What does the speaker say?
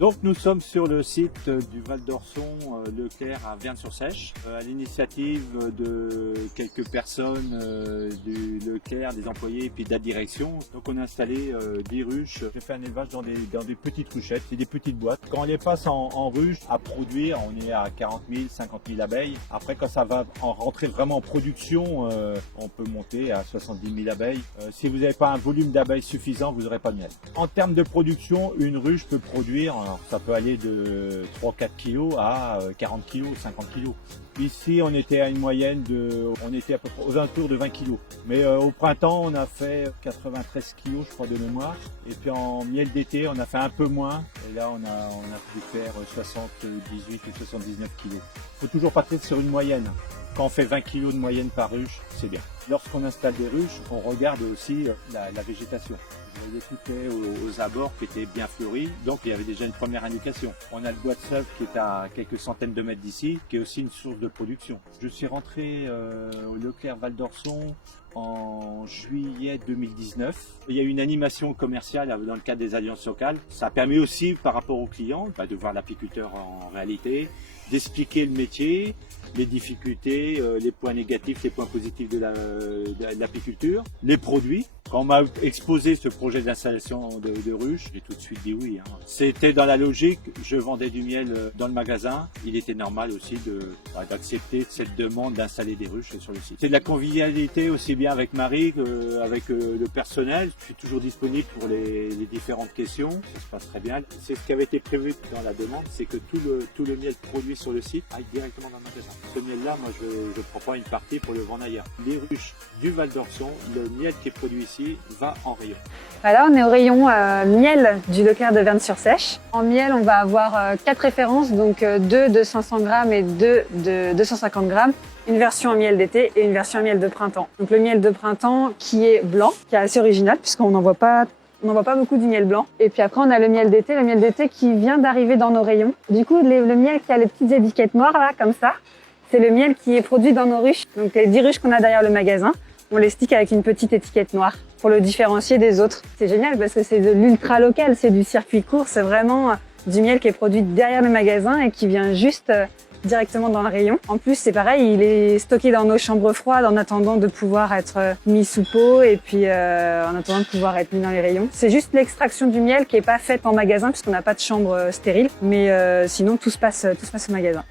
Donc nous sommes sur le site du Val d'Orson Leclerc à Vernes-sur-Sèche, à l'initiative de quelques personnes du Leclerc, des employés et puis de la direction. Donc on a installé 10 ruches. J'ai fait un élevage dans des petites ruchettes, c'est des petites boîtes. Quand on les passe en ruche à produire, on est à 40 000, 50 000 abeilles. Après quand ça va rentrer vraiment en production, on peut monter à 70 000 abeilles. Si vous n'avez pas un volume d'abeilles suffisant, vous n'aurez pas de miel. En termes de production, une ruche peut produire, alors ça peut aller de 3-4 kg à 40 kg, 50 kg. Ici, on était à une moyenne on était à peu près aux alentours de 20 kg. Mais au printemps, on a fait 93 kg, je crois, de mémoire. Et puis en miel d'été, on a fait un peu moins. Et là, on a pu faire 78 ou 79 kg. Il faut toujours partir sur une moyenne. Quand on fait 20 kg de moyenne par ruche, c'est bien. Lorsqu'on installe des ruches, on regarde aussi la végétation. Vous voyez, tout est aux abords qui étaient bien fleuris, donc il y avait déjà une première indication. On a le bois de sèvres qui est à quelques centaines de mètres d'ici, qui est aussi une source de production. Je suis rentré au Leclerc Val d'Orson en juillet 2019. Il y a eu une animation commerciale dans le cadre des alliances locales. Ça a permis aussi, par rapport aux clients, de voir l'apiculteur en réalité, d'expliquer le métier, les difficultés, les points négatifs, les points positifs de l'apiculture, les produits. Quand on m'a exposé ce projet d'installation de ruches, j'ai tout de suite dit oui. C'était dans la logique, je vendais du miel dans le magasin. Il était normal aussi d'accepter cette demande d'installer des ruches sur le site. C'est de la convivialité aussi bien avec Marie qu'avec le personnel. Je suis toujours disponible pour les différentes questions. Ça se passe très bien. C'est ce qui avait été prévu dans la demande, c'est que tout le miel produit sur le site aille directement dans le magasin. Ce miel-là, moi, je ne prends pas une partie pour le vendre ailleurs. Les ruches du Val d'Orson, le miel qui est produit ici, va en rayon. Là, on est au rayon miel du Leclerc de Vernes-sur-Sèche. En miel, on va avoir 4 références, donc 2 de 500 grammes et 2 de 250 grammes. Une version en miel d'été et une version en miel de printemps. Donc le miel de printemps qui est blanc, qui est assez original puisqu'on n'en voit pas beaucoup du miel blanc. Et puis après, on a le miel d'été qui vient d'arriver dans nos rayons. Du coup, le miel qui a les petites étiquettes noires là, comme ça, c'est le miel qui est produit dans nos ruches. Donc les 10 ruches qu'on a derrière le magasin, on les stick avec une petite étiquette noire pour le différencier des autres. C'est génial parce que c'est de l'ultra local, c'est du circuit court, c'est vraiment du miel qui est produit derrière le magasin et qui vient juste directement dans le rayon. En plus, c'est pareil, il est stocké dans nos chambres froides en attendant de pouvoir être mis sous pot et puis en attendant de pouvoir être mis dans les rayons. C'est juste l'extraction du miel qui est pas faite en magasin puisqu'on n'a pas de chambre stérile, mais sinon tout se passe au magasin.